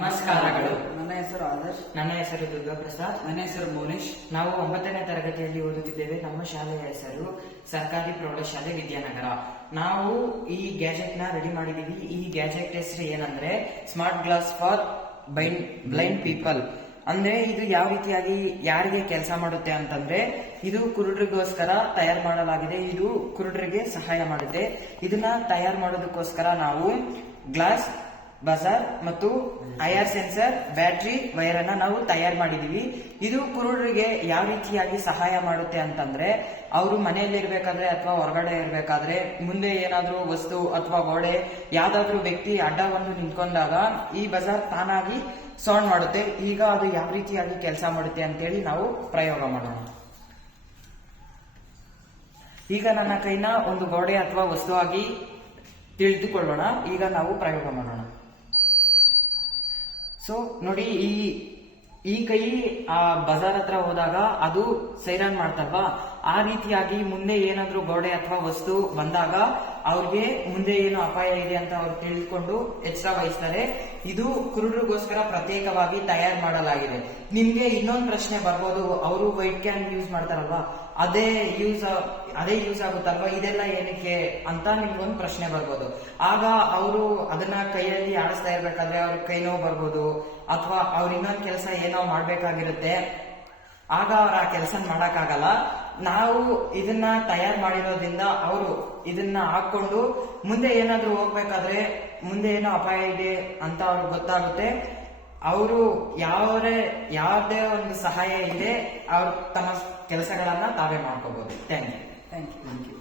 ನಮಸ್ಕಾರಗಳು. ನನ್ನ ಹೆಸರು ಆದರ್ಶ್. ನನ್ನ ಹೆಸರು ದುರ್ಗಾಪ್ರಸಾದ್. ನನ್ನ ಹೆಸರು ಮೋನಿಶ್. ನಾವು 9ನೇ ತರಗತಿಯಲ್ಲಿ ಓದುತ್ತಿದ್ದೇವೆ. ನಮ್ಮ ಶಾಲೆಯ ಹೆಸರು ಸರ್ಕಾರಿ ಪ್ರೌಢಶಾಲೆ ವಿದ್ಯಾನಗರ. ನಾವು ಈ ಗ್ಯಾಜೆಟ್ ನ ರೆಡಿ ಮಾಡಿದೀವಿ. ಈ ಗ್ಯಾಜೆಟ್ ಹೆಸರು ಏನಂದ್ರೆ smart glass for blind people. ಅಂದ್ರೆ ಇದು ಯಾವ ರೀತಿಯಾಗಿ ಯಾರಿಗೆ ಕೆಲಸ ಮಾಡುತ್ತೆ ಅಂತಂದ್ರೆ, ಇದು ಕುರುಡರಿಗೋಸ್ಕರ ತಯಾರು ಮಾಡಲಾಗಿದೆ. ಇದು ಕುರುಡರಿಗೆ ಸಹಾಯ ಮಾಡುತ್ತೆ. ಇದನ್ನ ತಯಾರು ಮಾಡೋದಕ್ಕೋಸ್ಕರ ನಾವು ಗ್ಲಾಸ್, ಬಜಾರ್ ಮತ್ತು ಐಆರ್ ಸೆನ್ಸರ್, ಬ್ಯಾಟ್ರಿ, ವೈರ್ ಅನ್ನ ನಾವು ತಯಾರು ಮಾಡಿದೀವಿ. ಇದು ಕುರುಡರಿಗೆ ಯಾವ ರೀತಿಯಾಗಿ ಸಹಾಯ ಮಾಡುತ್ತೆ ಅಂತಂದ್ರೆ, ಅವರು ಮನೆಯಲ್ಲಿ ಇರ್ಬೇಕಾದ್ರೆ ಅಥವಾ ಹೊರಗಡೆ ಇರ್ಬೇಕಾದ್ರೆ ಮುಂದೆ ಏನಾದ್ರೂ ವಸ್ತು ಅಥವಾ ಗೋಡೆ ಯಾವ್ದಾದ್ರು ವ್ಯಕ್ತಿ ಅಡ್ಡ ಒಂದು ನಿಂತ್ಕೊಂಡಾಗ ಈ ಬಜಾರ್ ತಾನಾಗಿ ಸೌಂಡ್ ಮಾಡುತ್ತೆ. ಈಗ ಅದು ಯಾವ ರೀತಿಯಾಗಿ ಕೆಲಸ ಮಾಡುತ್ತೆ ಅಂತೇಳಿ ನಾವು ಪ್ರಯೋಗ ಮಾಡೋಣ. ಈಗ ನನ್ನ ಕೈನ ಒಂದು ಗೋಡೆ ಅಥವಾ ವಸ್ತು ಆಗಿ ತಿಳಿದುಕೊಳ್ಳೋಣ. ಈಗ ನಾವು ಪ್ರಯೋಗ ಮಾಡೋಣ. ಸೊ ನೋಡಿ, ಈ ಕೈ ಆ ಬಜಾರ್ ಹತ್ರ ಹೋದಾಗ ಅದು ಸೈರನ್ ಮಾಡ್ತಲ್ವಾ, ಆ ರೀತಿಯಾಗಿ ಮುಂದೆ ಏನಾದ್ರೂ ಗೋಡೆ ಅಥವಾ ವಸ್ತು ಬಂದಾಗ ಅವ್ರಿಗೆ ಮುಂದೆ ಏನು ಅಪಾಯ ಇದೆ ಅಂತ ಅವ್ರು ತಿಳಿದುಕೊಂಡು ಎಚ್ಚರ ವಹಿಸ್ತಾರೆ. ಇದು ಕುರುಡರಿಗೋಸ್ಕರ ಪ್ರತ್ಯೇಕವಾಗಿ ತಯಾರು ಮಾಡಲಾಗಿದೆ. ನಿಮ್ಗೆ ಇನ್ನೊಂದು ಪ್ರಶ್ನೆ ಬರ್ಬೋದು, ಅವರು ವೈಟ್ ಕ್ಯಾನ್ ಯೂಸ್ ಮಾಡ್ತಾರಲ್ವಾ, ಅದೇ ಯೂಸ್ ಆಗುತ್ತಲ್ವಾ, ಇದೆಲ್ಲ ಏನಕ್ಕೆ ಅಂತ ನಿಮ್ಗೊಂದು ಪ್ರಶ್ನೆ ಬರ್ಬೋದು. ಆಗ ಅವರು ಅದನ್ನ ಕೈಯಲ್ಲಿ ಆಡಿಸ್ತಾ ಇರ್ಬೇಕಾದ್ರೆ ಅವ್ರ ಕೈ ನೋವು ಬರ್ಬೋದು, ಅಥವಾ ಅವ್ರ ಇನ್ನೊಂದು ಕೆಲಸ ಏನೋ ಮಾಡ್ಬೇಕಾಗಿರುತ್ತೆ. ಆಗ ಅವ್ರ ಆ ಕೆಲಸ ಮಾಡಕ್ಕಾಗಲ್ಲ. ನಾವು ಇದನ್ನ ತಯಾರು ಮಾಡಿರೋದ್ರಿಂದ ಅವರು ಇದನ್ನ ಹಾಕೊಂಡು ಮುಂದೆ ಏನಾದ್ರೂ ಹೋಗ್ಬೇಕಾದ್ರೆ ಮುಂದೆ ಏನೋ ಅಪಾಯ ಇದೆ ಅಂತ ಅವ್ರಿಗೆ ಗೊತ್ತಾಗುತ್ತೆ. ಅವರು ಯಾವುದೇ ಒಂದು ಸಹಾಯ ಇದೆ, ಅವ್ರು ತಮ್ಮ ಕೆಲಸಗಳನ್ನ ತಾವೇ ಮಾಡ್ಕೋಬಹುದು. Thank you.